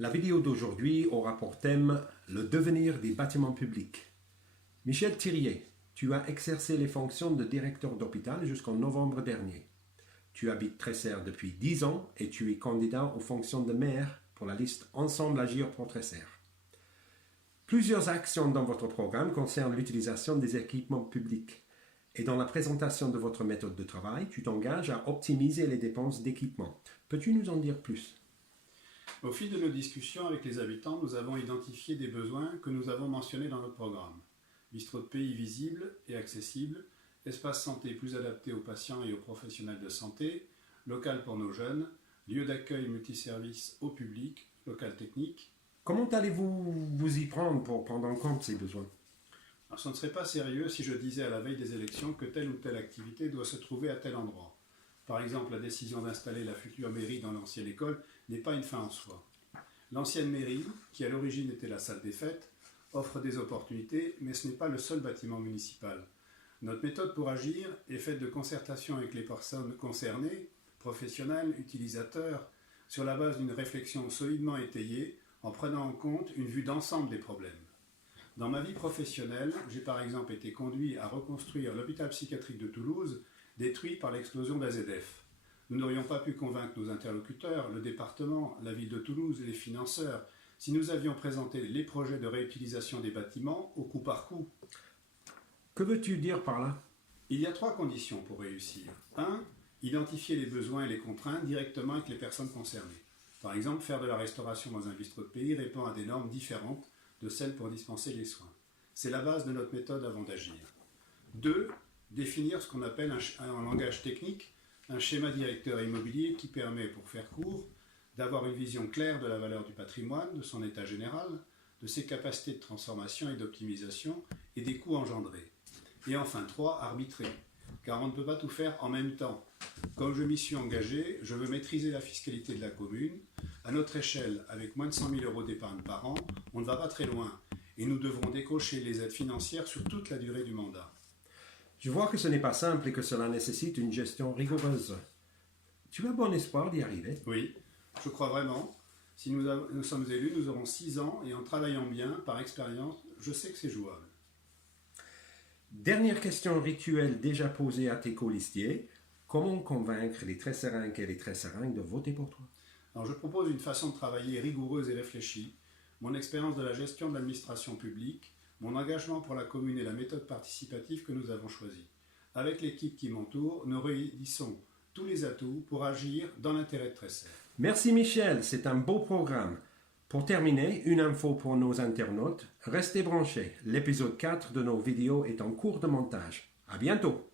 La vidéo d'aujourd'hui aura pour thème le devenir des bâtiments publics. Michel Thirier, tu as exercé les fonctions de directeur d'hôpital jusqu'en novembre dernier. Tu habites Tresserre depuis 10 ans et tu es candidat aux fonctions de maire pour la liste Ensemble Agir pour Tresserre. Plusieurs actions dans votre programme concernent l'utilisation des équipements publics. Et dans la présentation de votre méthode de travail, tu t'engages à optimiser les dépenses d'équipement. Peux-tu nous en dire plus ? Au fil de nos discussions avec les habitants, nous avons identifié des besoins que nous avons mentionnés dans notre programme. Bistrot de pays visible et accessible, espace santé plus adapté aux patients et aux professionnels de santé, local pour nos jeunes, lieu d'accueil multiservice au public, local technique. Comment allez-vous vous y prendre pour prendre en compte ces besoins ? Alors, ce ne serait pas sérieux si je disais à la veille des élections que telle ou telle activité doit se trouver à tel endroit. Par exemple, la décision d'installer la future mairie dans l'ancienne école n'est pas une fin en soi. L'ancienne mairie, qui à l'origine était la salle des fêtes, offre des opportunités, mais ce n'est pas le seul bâtiment municipal. Notre méthode pour agir est faite de concertation avec les personnes concernées, professionnels, utilisateurs, sur la base d'une réflexion solidement étayée, en prenant en compte une vue d'ensemble des problèmes. Dans ma vie professionnelle, j'ai par exemple été conduit à reconstruire l'hôpital psychiatrique de Toulouse, détruit par l'explosion d'AZF. Nous n'aurions pas pu convaincre nos interlocuteurs, le département, la ville de Toulouse et les financeurs, si nous avions présenté les projets de réutilisation des bâtiments au coup par coup. Que veux-tu dire par là ? Il y a 3 conditions pour réussir. 1. Identifier les besoins et les contraintes directement avec les personnes concernées. Par exemple, faire de la restauration dans un bistrot de pays répond à des normes différentes de celles pour dispenser les soins. C'est la base de notre méthode avant d'agir. 2. Définir ce qu'on appelle en langage technique un schéma directeur immobilier qui permet, pour faire court, d'avoir une vision claire de la valeur du patrimoine, de son état général, de ses capacités de transformation et d'optimisation et des coûts engendrés. Et enfin 3, arbitrer, car on ne peut pas tout faire en même temps. Comme je m'y suis engagé, je veux maîtriser la fiscalité de la commune. À notre échelle, avec moins de 100 000 € d'épargne par an, on ne va pas très loin et nous devrons décocher les aides financières sur toute la durée du mandat. Je vois que ce n'est pas simple et que cela nécessite une gestion rigoureuse. Tu as bon espoir d'y arriver ? Oui, je crois vraiment. Si nous sommes élus, nous aurons 6 ans et en travaillant bien, par expérience, je sais que c'est jouable. Dernière question rituelle déjà posée à tes colistiers. Comment convaincre les Tresserrinques et les Tresserrinques de voter pour toi ? Alors, je propose une façon de travailler rigoureuse et réfléchie, mon expérience de la gestion de l'administration publique, mon engagement pour la commune et la méthode participative que nous avons choisie. Avec l'équipe qui m'entoure, nous réunissons tous les atouts pour agir dans l'intérêt de Tresserre. Merci Michel, c'est un beau programme. Pour terminer, une info pour nos internautes. Restez branchés, l'épisode 4 de nos vidéos est en cours de montage. À bientôt!